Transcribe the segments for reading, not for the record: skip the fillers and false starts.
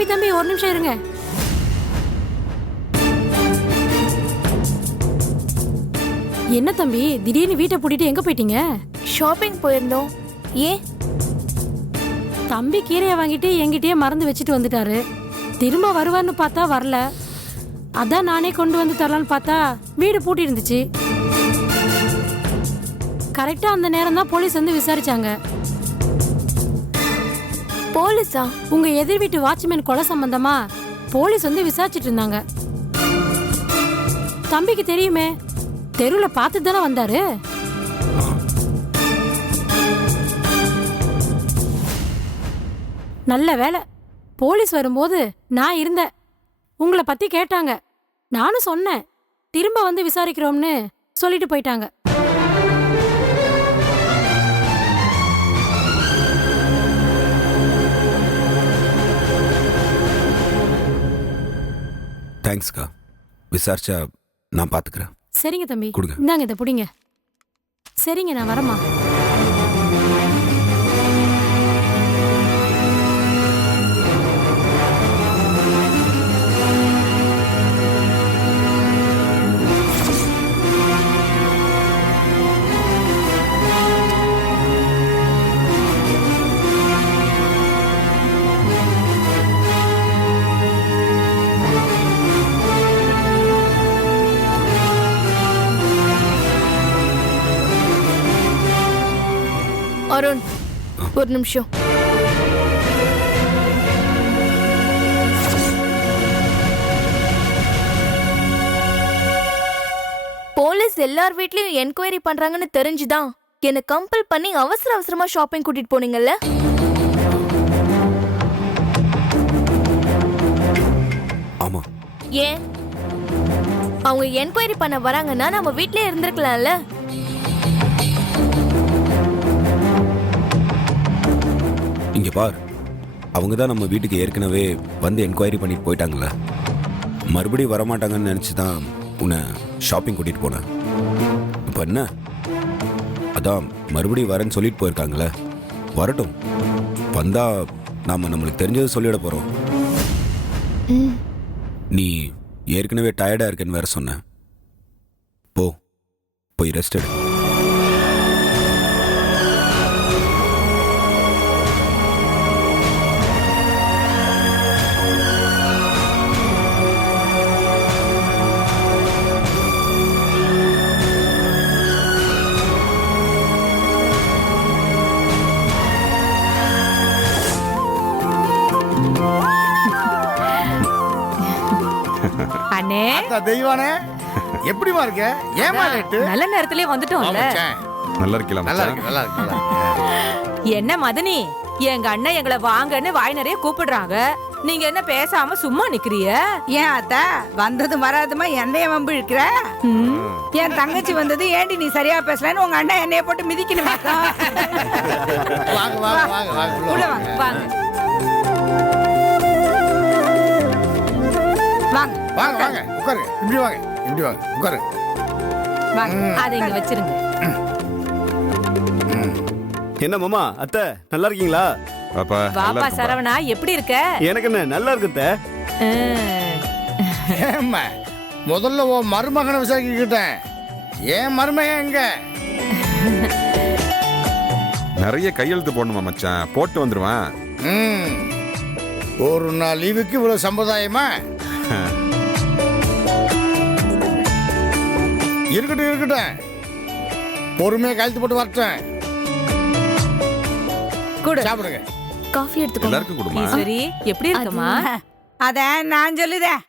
தம்பி தம்பி ஒரு நிமிஷம் இருங்க. என்ன தம்பி திடீர்னு வீட்டை பூட்டிட்டு எங்க போயிட்டீங்க? ஷாப்பிங் போயிருந்தோம். ஏன்? தம்பி கீரையை வாங்கிட்டு என்கிட்டயே மறந்து வச்சுட்டு வந்துட்டாரு. திரும்ப வருவார்னு பார்த்தா வரல. அதான் நானே கொண்டு வந்து தரலான்னு பார்த்தா வீடு பூட்டி இருந்துச்சு. கரெக்டா அந்த நேரம் தான் போலீஸ் வந்து விசாரிச்சாங்க. போலீஸா? உங்க எதிர் வீட்டு வாட்ச்மேன் கொலை சம்பந்தமா போலீஸ் வந்து விசாரிச்சுட்டு இருந்தாங்க. தம்பிக்கு தெரியுமே, தெருவுல பார்த்து தானே வந்தாரு. நல்ல வேலை போலீஸ் வரும்போது நான் இருந்தேன். உங்களை பத்தி கேட்டாங்க. நானும் சொன்னேன் திரும்ப வந்து விசாரிக்கிறோம்னு சொல்லிட்டு போயிட்டாங்க. தேங்க்ஸ்க்கா. விசாரிச்சா நான் பார்த்துக்கிறேன். சரிங்க தம்பி, கொடுங்க. இந்தாங்க இதை பிடிங்க. சரிங்க, நான் வரேம்மா. அருண், ஒரு நிமிஷம். போலீஸ் எல்லார் வீட்லயும் என்கொயரி பண்றாங்கன்னு தெரிஞ்சுதான் என்ன கம்பல் பண்ணி அவசர அவசரமா ஷாப்பிங் கூட்டிட்டு போனீங்கல்ல? ஆமா. ஏன்? அவங்க என்கொயரி பண்ண வராங்கன்னா நம்ம வீட்லயே இருந்திருக்கலாம்ல? இங்க பார், அவங்க தான் நம்ம வீட்டுக்கு ஏற்கனவே வந்து என்கொயரி பண்ணிட்டு போயிட்டாங்கல்ல. மறுபடியும் வரமாட்டாங்கன்னு நினச்சி தான் உன்னை ஷாப்பிங் கூட்டிகிட்டு போனேன். இப்போ என்ன, அதான் மறுபடியும் வரேன்னு சொல்லிட்டு போயிருக்காங்களே, வரட்டும். வந்தா நாம் நம்மளுக்கு தெரிஞ்சதை சொல்லிட போகிறோம். நீ ஏற்கனவே டயர்டாக இருக்கேன்னு வேற சொன்ன. போய் ரெஸ்ட் எடு. அண்ணே, தெய்வானே, எப்படிமா இருக்க? ஏமா லேட்டு? நல்ல நேரத்திலே வந்துட்டோம்ல. நல்லா இருக்கலாம். நல்லா இருக்கு, நல்லா இருக்கு, நல்லா இருக்கு. என்ன மதனி, எங்க அண்ணன் எங்களை வாங்கன்னு வாய் நிறைய கூப்பிடுறாங்க. நீங்க என்ன பேசாம சும்மா நிக்கிறிய? ஏன் அத்தா வந்ததும் வராதுமா என்னைய வம்பு இழுக்கிற? என் தங்கச்சி வந்தது ஏண்டி நீ சரியா பேசலன்னு உங்க அண்ணன் என்னைய போட்டு மிதிக்கணும். வாங்க வாங்க வாங்க வாங்க உள்ள வாங்க வாங்க வாங்க வாங்க வாங்க உட்காருங்க. இப்படி வாங்க, இப்படி வாங்க, உட்காருங்க. வாங்க. அதை இங்க வச்சிருங்க. என்ன மாமா, அத்தை நல்லா இருக்கீங்களா? வாப்பா சரவணா, எப்படி இருக்க? எனக்கு என்ன, நல்லா இருக்கு. ஏம்மா, முதல்ல உன் மருமகனை விசாரிக்கிட்டேன். ஏன் மருமகன் எங்க? நிறைய கையெழுத்து போடணுமா மச்சான்? போட்டு வந்துருவேன். ஒரு நாள் லீவுக்கு இவ்வளவு சம்பிரதாயமா? இருக்கட்டும் இருக்கட்டும், பொறுமையா கழுத்து போட்டு வரட்டேன். குடு. சாப்பிடுங்க. காஃபி எடுத்துக்கோ. எல்லாருக்கும் கொடுமா. ஈஸ்வரி, எப்படி இருக்கமா? அத நான் சொல்லுதேன்.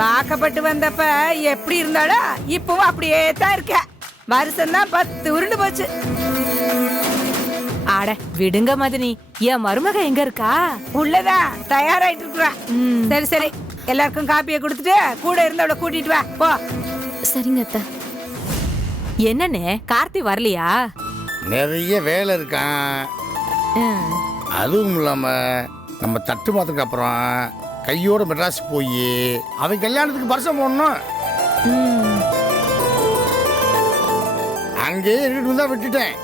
வாக்கப்பட்டு வந்தப்ப எப்படி இருந்தாலோ இப்பவும் அப்படியே தான் இருக்க. வருஷம் தான் 10 உருண்டு போச்சு. ஆட விடுங்க மதனி, என் மருமக எங்க இருக்கா? உள்ளதா தயாராயிட்டு இருக்கிறா. சரி சரி, எல்லாருக்கும் காப்பியை கொடுத்துட்டு கூட இருந்தவளை கூட்டிட்டு வா போ. சரிங்க அத்தை. என்னண்ணே, கார்த்தி வரலையா? நிறைய வேலை இருக்கான். அதுவும் இல்லாம நம்ம தட்டு மாத்துக்கு அப்புறம் கையோட மெட்ராஸ் போய் அவன் கல்யாணத்துக்கு பரிசம் போடணும். அங்கேயே இருக்கட்டும் தான் விட்டுட்டேன்.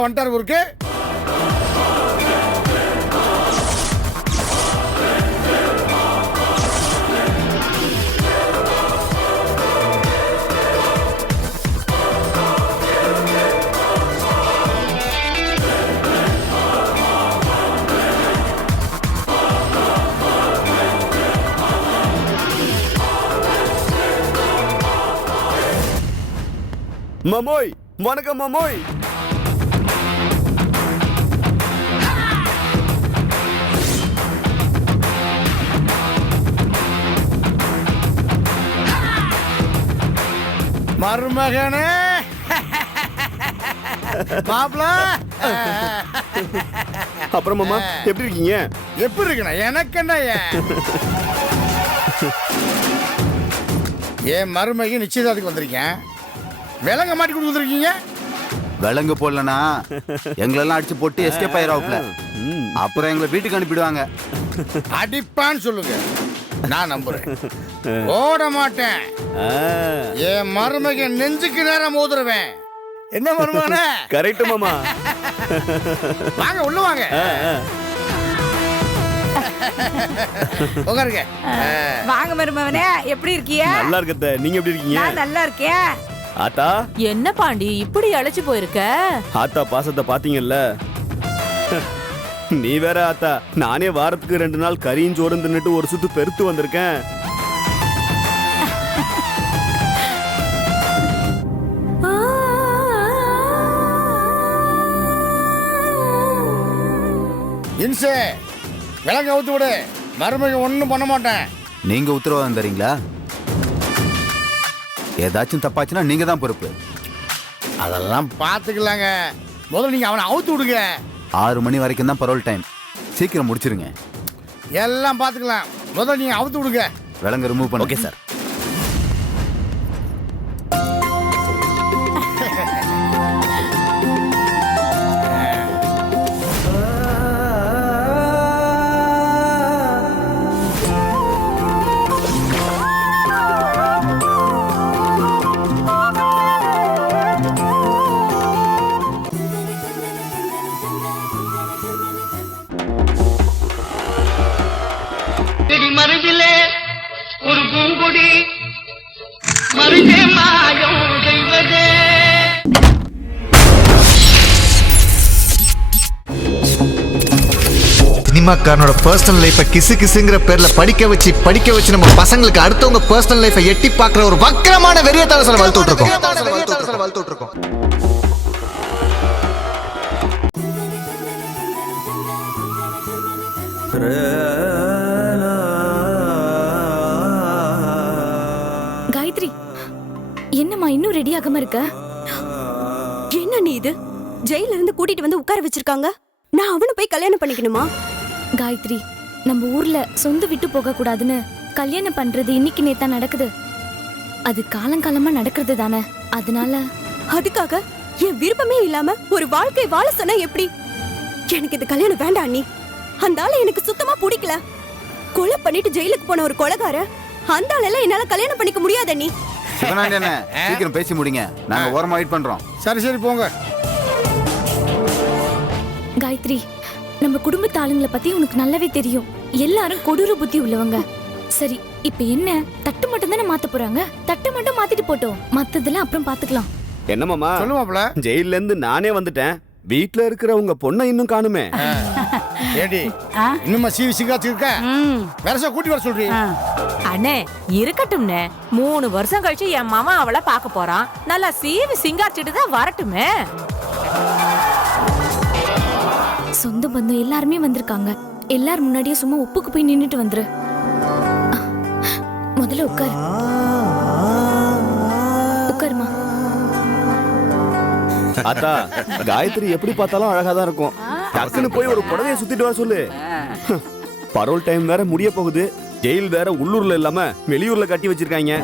மாப்பிள்ள வந்துட்டார் ஊருக்கு. மாமோய் வணக்கம் மாமோய். மருமகனே மாப்பிள்ள. அப்புறம் மாமா எப்படி இருக்கீங்க? எப்படி இருக்கண்ணா? எனக்கு என்ன என் மருமகன் நிச்சயதார்த்துக்கு வந்திருக்கேன். விலங்க மாட்டி கொடுத்துருக்கீங்க. விலங்கு போடலனா எங்களெல்லாம் அடிச்சு போட்டு எஸ்கேப் ஆயிராப்ல. அப்புறம் எங்களை வீட்டுக்கு அனுப்பிடுவாங்க. அடிப்பான்னு சொல்லுங்க, நான் நம்புறேன். ஓட மாட்டேன். என் மருமகன் நெஞ்சுக்கு நேரம் மோதுருவேன். என்ன மருமகனே? கரெக்ட் மாமா. வாங்க உள்ள வாங்க. உட்காருங்க. வாங்க மருமவனே, எப்படி இருக்கிய? நல்லா இருக்கத்த. நீங்க எப்படி இருக்கீங்க? நான் நல்லா இருக்கேன். ஆத்தா என்ன பாண்டி இப்படி அழைச்சு போயிருக்க? ஆத்தா பாசத்தை பாத்தீங்கல்ல. நீ வேற ஆத்தா, நானே வாரத்துக்கு 2 நாள் கறியும் சோறும் தின்னுட்டு ஒரு சுத்து பெருத்து வந்திருக்கேன். இன்சே விலங்க அவுத்து விடு. மருமகன் ஒன்றும் பண்ண மாட்டேன். நீங்க உத்தரவாதம் தரீங்களா? ஏதாச்சும் தப்பாச்சுன்னா நீங்க தான் பொறுப்பு. அதெல்லாம் பார்த்துக்கலாங்க. முதல்ல நீங்க அவனை அவுத்து விடுங்க. 6 மணி வரைக்கும் தான் பரோல் டைம். சீக்கிரம் முடிச்சிருங்க. எல்லாம் பார்த்துக்கலாம். முதல்ல நீங்க அவுத்து விடுங்க. விலங்கு ரிமூவ் பண்ணு. Okay sir. மருவிலே ஒரு பூங்குடி மருகே மாயம் செய்வதே. சினிமாக்காரனோட பர்சனல் லைஃபை கிசுங்கிற பேர்ல படிக்க வச்சு நம்ம பசங்களுக்கு அடுத்தவங்க பர்சனல் லைஃபை எட்டி பார்க்குற ஒரு வக்கரமான வெறியத்தாள வளர்த்துட்டு இருக்கோம். காயத்ரி, என்னம்மா இன்னும் ரெடி ஆகாம இருக்க? என்ன நீ இது? ஜெயில இருந்து கூட்டிட்டு வந்து உட்கார வச்சிருக்காங்க. நான் அவனை போய் கல்யாணம் பண்ணிக்கணுமா? காயத்ரி, நம்ம ஊர்ல சொந்த விட்டு போக கூடாதுன்னு கல்யாணம் பண்றது இன்னைக்கு நேத்தா நடக்குது. அது காலங்காலமா நடக்கிறது தானே. அதனால அதுக்காக என் விருப்பமே இல்லாம ஒரு வாழ்க்கை வாழ சொன்னா எப்படி? எனக்கு இது கல்யாணம் வேண்டாம் நீ. அந்த ஆளை எனக்கு சுத்தமா பிடிக்கல. கொலை பண்ணிட்டு ஜெயிலுக்கு போன ஒரு கொலைகார அந்த ஆளெல்லாம் என்னால கல்யாணம் பண்ணிக்க முடியாத நீ. சீக்கிரம் பேசி முடிங்க. நாங்க ஓரமா வெயிட் பண்றோம். சரி போங்க. காயத்ரி, நம்ம குடும்பத்து ஆளுங்களை பத்தி உனக்கு நல்லாவே தெரியும். எல்லாரும் கொடூர புத்தி உள்ளவங்க. சரி, இப்ப என்ன? தட்டு மட்டும் தானே மாத்த போறாங்க. தட்டு மட்டும் மாத்திட்டு போட்டோம், மத்ததெல்லாம் அப்புறம் பாத்துக்கலாம். என்ன மாமா? சொல்லுவாப்ல. ஜெயில இருந்து நானே வந்துட்டேன். வீட்டுல இருக்கிற உங்க பொண்ணை இன்னும் காணுமே. ஏடி இன்னுமா சிகாச்சு இருக்க? வரச கூட்டி வர சொல்றீ? அண்ணே இருக்கட்டும்னே. 3 வருஷம் கழிச்சு என் மாமா அவளை பார்க்க போறான். நல்லா சீவி சிங்காரிச்சுட்டு தான் வரட்டுமே. சொந்த பந்தம் எல்லாருமே வந்திருக்காங்க. எல்லாரும் முன்னாடியே சும்மா ஒப்புக்கு போய் நின்னுட்டு வந்துரு. முதல்ல உட்காரு. உட்காருமா. ஆத்தா, காயத்ரி எப்படி பார்த்தாலும் அழகா தான் இருக்கும். டக்குன்னு போய் ஒரு புடவைய சுத்திட்டு வர சொல்லு. பரோல் டைம் வேற முடிய போகுது. ஜெயில் வேற உள்ளூர்ல இல்லாம வெளியூர்ல கட்டி வச்சிருக்காங்க.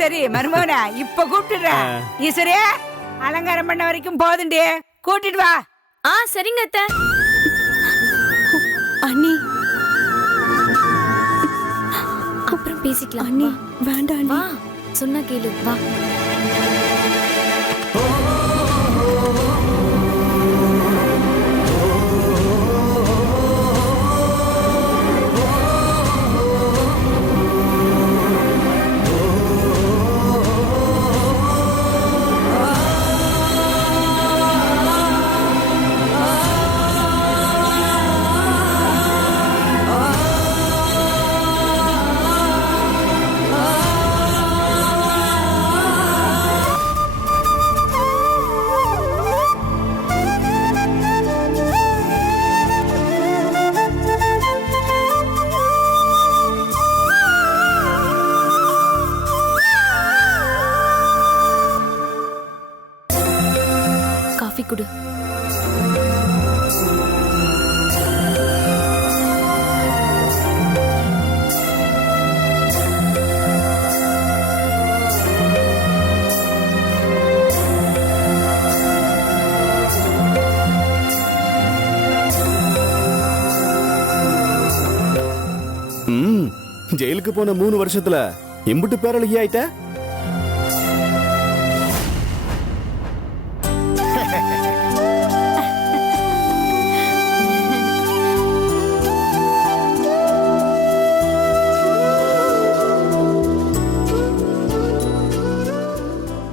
சரி மருமகனா, இப்ப கூப்பிட்டுறேன். ஈஸ்வரே, அலங்காரம் பண்ண வரைக்கும் போதுண்டே, கூட்டிட்டு வா. சரிங்க அத்தை. அண்ணி, அப்புறம் பேசிக்கலாம். அண்ணி வா. வேண்டாம் வா சொன்னா கேளு வா. காஃபி குடு. ஜெயிலுக்கு போன 3 வருஷத்துல எம்பிட்டு பேரழகி ஆயிட்ட.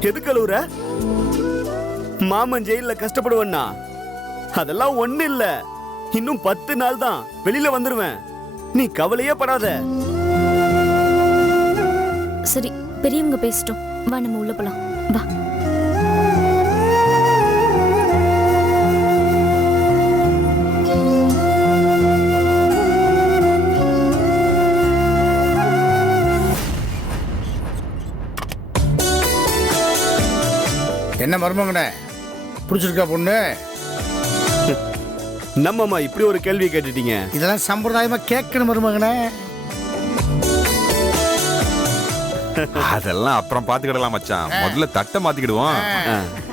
எதுக்கு அழுவுற? மாமன் ஜெயில கஷ்டப்படுவா? அதெல்லாம் ஒண்ணு இல்ல. இன்னும் 10 நாள் தான் வெளியில வந்துருவேன். நீ கவலையே படாத. சரி பெரியவங்க பேசிட்டோம், வா நம்ம உள்ள போலாம். வா. என்ன மருமகனே, பிடிச்சிருக்கா பொண்ணு? நம்மம்மா இப்படி ஒரு கேள்வி கேட்டுட்டீங்க. இதெல்லாம் சம்பிரதாயமா கேட்கணும் மருமகனே. அதெல்லாம் அப்புறம் பாத்துக்கிடலாம் மச்சான். முதல்ல தட்டை மாத்திக்கிடுவோம்.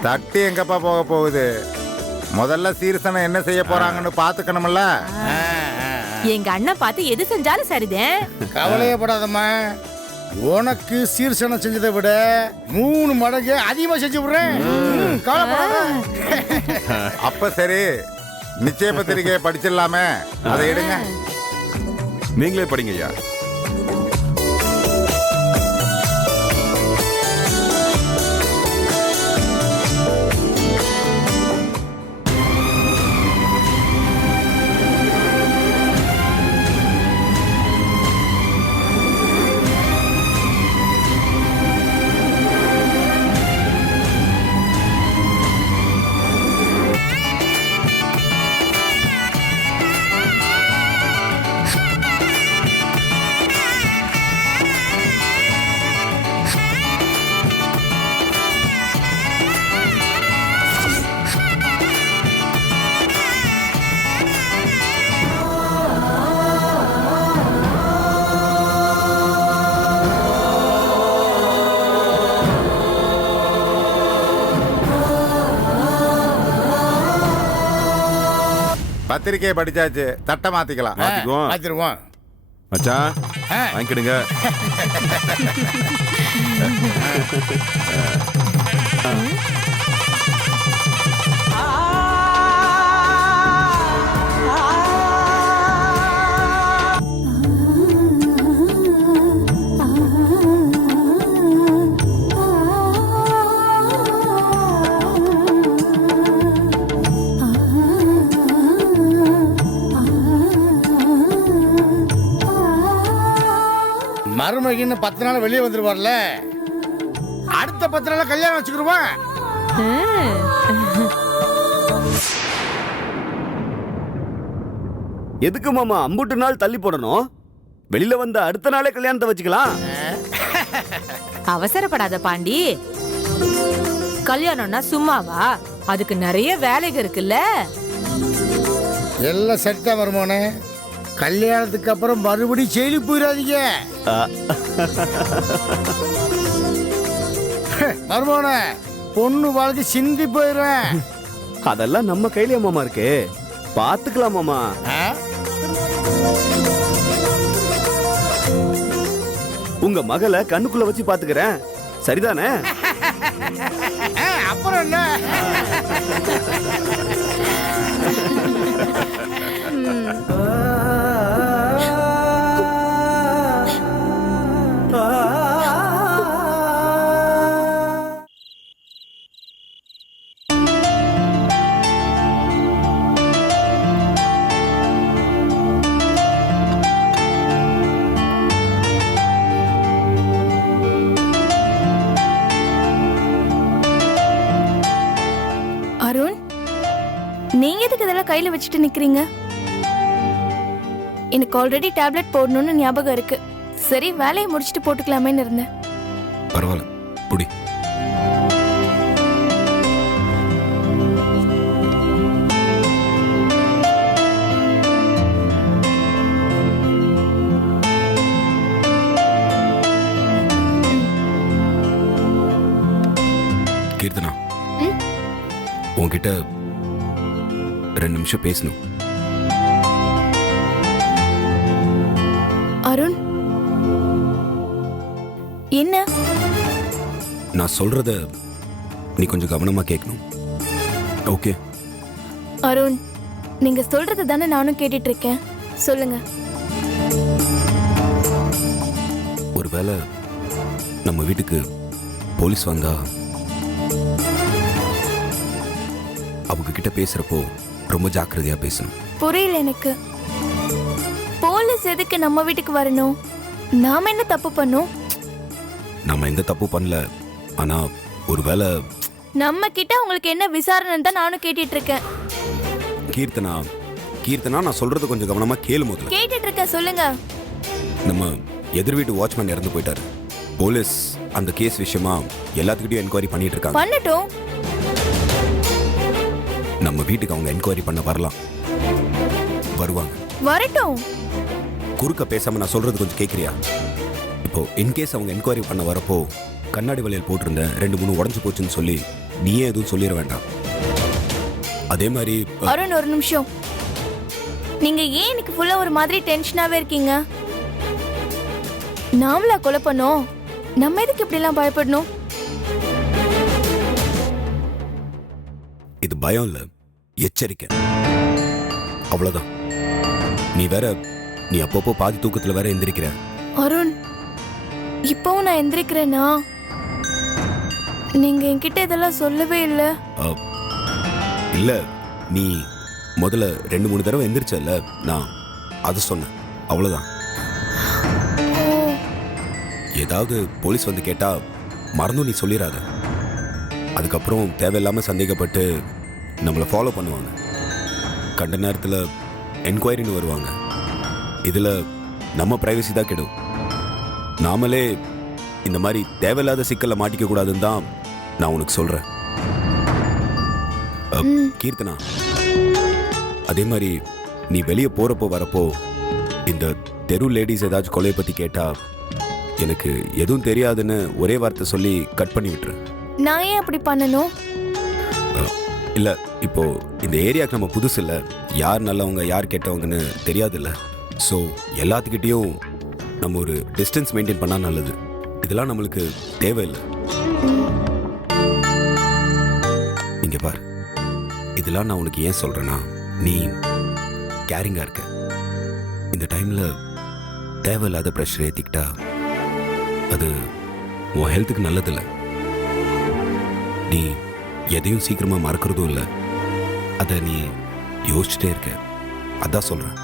தட்டு எங்கப்பா போக போகுது? முதல்ல சீர்சனம் என்ன செய்ய போறாங்கன்னு பாத்துக்கணும்ல. எங்க அண்ணன் பார்த்து எது செஞ்சாலும் சரிதான். கவலையப்படாதம்மா, உனக்கு சீர்சனம் செஞ்சதை விட 3 மடங்கு அதிகமா செஞ்சு விடுறேன். கவலைப்படாத. அப்ப சரி, நிச்சய பத்திரிகையை படிச்சிடலாமே, அதை எடுங்க. நீங்களே படிங்க ஐயா. பத்திரிகையை படிச்சாச்சு, தட்டை மாத்திக்கலாம். மாத்திக்குவோம். மாத்திருவோம் மச்சான் வாங்கிடுங்க. மருமகின்னு 10 நாள் வெளியே வந்துருவார்ல, அடுத்த 10 நாள் கல்யாணம் வச்சுக்கிருவான். எதுக்கு மாமா அம்புட்டு நாள் தள்ளி போடணும்? வெளியில வந்த அடுத்த நாளே கல்யாணத்தை வச்சுக்கலாம். அவசரப்படாத பாண்டி. கல்யாணம்னா சும்மாவா? அதுக்கு நிறைய வேலைகள் இருக்குல்ல. எல்லாம் சரிதான் மருமகனே. கல்யாணத்துக்கு அப்புறம் மறுபடியும் ஜெயிலுக்கு போயிடாதீங்க மருமகனே. பொண்ணு வாழ்க்கை சிந்தி போயிடுறேன். அதெல்லாம் நம்ம கையில மாமா இருக்கு, பாத்துக்கலாம் மாமா. உங்க மகளை கண்ணுக்குள்ள வச்சு பாத்துக்கிறேன். சரிதானே? அப்புறம் என்ன? அருண், நீங்க எதுக்கு இதெல்லாம் கையில வச்சுட்டு நிக்கிறீங்க? எனக்கு ஆல்ரெடி டேப்லெட் போடணும்னு ஞாபகம் இருக்கு. சரி, வேலையை முடிச்சிட்டு போட்டுக்கலாமேன்னு இருந்தேன். பரவாயில்ல, புடி. கீர்த்தனா, உன்கிட்ட 2 நிமிஷம் பேசணும். அருண், என்ன? நான் சொல்றத நீ கொஞ்சம் கவனமா கேட்கணும். ஓகே? அருண், நீங்க சொல்றது தானே நானும் கேட்டுட்டு இருக்கேன். சொல்லுங்க. ஒருவேளை நம்ம வீட்டுக்கு போலீஸ் வந்தா அவங்க கிட்ட பேசுறப்போ ரொம்ப ஜாக்கிரதையா பேசணும். புரியல எனக்கு. போலீஸ் எதுக்கு நம்ம வீட்டுக்கு வரணும்? நாம என்ன தப்பு பண்ணோம்? நம்ம எந்த தப்பு பண்ணல. ஆனா ஒருவேளை நம்ம கிட்ட உங்களுக்கு என்ன விசாரணை தான் நானும் கேட்டுட்டு இருக்கேன். கீர்த்தனா, நான் சொல்றது கொஞ்சம் கவனமா கேளு. முதல்ல கேட்டுட்டு இருக்கேன், சொல்லுங்க. நம்ம எதிர் வீட்டு வாட்ச்மேன் இறந்து போயிட்டாரு. போலீஸ் அந்த கேஸ் விஷயமா எல்லாத்துக்கிட்டையும் என்கொயரி பண்ணிட்டு இருக்காங்க. பண்ணட்டும். நம்ம வீட்டுக்கு அவங்க என்கொயரி பண்ண வரலாம். வருவாங்க. வரட்டும். குறுக்க பேசாம நான் சொல்றது கொஞ்சம் கேட்கறியா? இப்போ இன்கேஸ் அவங்க என்கொயரி பண்ண வரப்போ கண்ணாடி வளையல் போட்டிருந்த 2-3 உடஞ்சு போச்சுன்னு சொல்லி நீயே எதுவும் சொல்லிட வேண்டாம். அதே மாதிரி அருண், ஒரு நிமிஷம். நீங்க ஏன் எனக்கு ஃபுல்லா ஒரு மாதிரி டென்ஷனாவே இருக்கீங்க? நாமளா கொலை பண்ணோம்? நம்ம எதுக்கு இப்படி எல்லாம் பயப்படணும்? இது பயம் இல்ல, எச்சரிக்கை. அவ்வளவுதான். நீ அப்பப்போ பாதி தூக்கத்துல வேற எந்திரிக்கிற. அருண், இப்பவும் நான் எந்திரிக்கிறேனா? நீங்க என்கிட்ட இதெல்லாம் சொல்லவே இல்ல. இல்ல, நீ முதல்ல 2-3 தடவை எந்திரிச்சல, நான் அது சொன்னேன். அவ்வளவுதான். ஏதாவது போலீஸ் வந்து கேட்டா மறந்தும் நீ சொல்லிடாத. அதுக்கப்புறம் தேவையில்லாம சந்தேகப்பட்டு நம்மளை ஃபாலோ பண்ணுவாங்க. கண்ட நேரத்தில் என்கொயரின்னு வருவாங்க. இதில் நம்ம பிரைவசி தான் கெடும். நாமளே இந்த மாதிரி தேவையில்லாத சிக்கலை மாட்டிக்க கூடாதுன்னு தான் நான் உனக்கு சொல்றேன். கீர்த்தனா, அதே மாதிரி நீ வெளியே போறப்போ வரப்போ இந்த தெரு லேடிஸ் ஏதாச்சும் கொலையை பத்தி கேட்டா எனக்கு எதுவும் தெரியாதுன்னு ஒரே வார்த்தை சொல்லி கட் பண்ணி விட்டுரு. நான் ஏன் அப்படி பண்ணணும்? இல்ல, இப்போ இந்த ஏரியாவுக்கு நம்ம புதுசு இல்ல, யார் நல்லவங்க யார் கெட்டவங்கன்னு தெரியாது இல்ல. ஸோ எல்லாத்துக்கிட்டையும் நம்ம ஒரு டிஸ்டன்ஸ் மெயின்டைன் பண்ணா நல்லது. இதெல்லாம் நம்மளுக்கு தேவையில்லை. இங்க பார், இதெல்லாம் நான் உனக்கு ஏன் சொல்றேன்னா, நீ கேரிங்கா இருக்க. இந்த டைம்ல தேவையில்லாத ப்ரெஷர் ஏத்திக்கிட்டா அது உன் ஹெல்த்துக்கு நல்லதில்லை. நீ எதையும் சீக்கிரமா மறக்கிறதும் இல்லை. அதை நீ யோசிச்சுட்டே இருக்க. அதான் சொல்றேன்.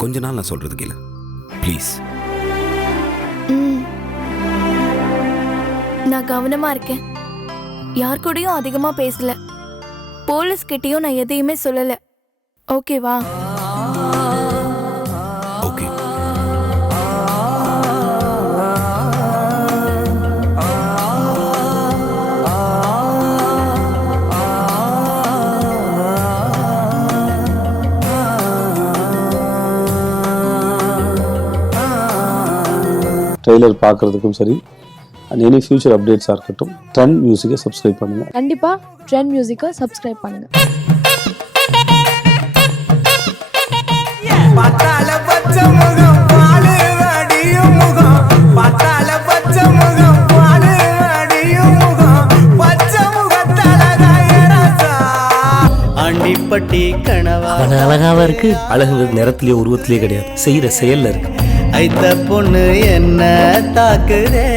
கொஞ்ச நாள் நான் சொல்றது கேளு ப்ளீஸ். நான் கவனமா இருக்கேன். யார் கூடயும் அதிகமா பேசல. போலீஸ் கிட்டயும் நான் எதையுமே சொல்லல. ஓகேவா? ஓகே. ட்ரெய்லர் பார்க்குறதுக்கும் சரி, அண்ட் எனி ஃபியூச்சர் அப்டேட்ஸாக இருக்கட்டும், ட்ரெண்ட் மியூசிக்கை சப்ஸ்கிரைப் பண்ணுங்கள். கண்டிப்பாக ட்ரெண்ட் மியூசிக்கை சப்ஸ்கிரைப் பண்ணுங்கள். வட்டி கனவா அழகாவா இருக்கு. அழகு நிறத்திலேயே உருவத்திலேயே கிடையாது, செய்யற செயல்ல இருக்கு. ஐத்த பொண்ணு என்ன தாக்குதே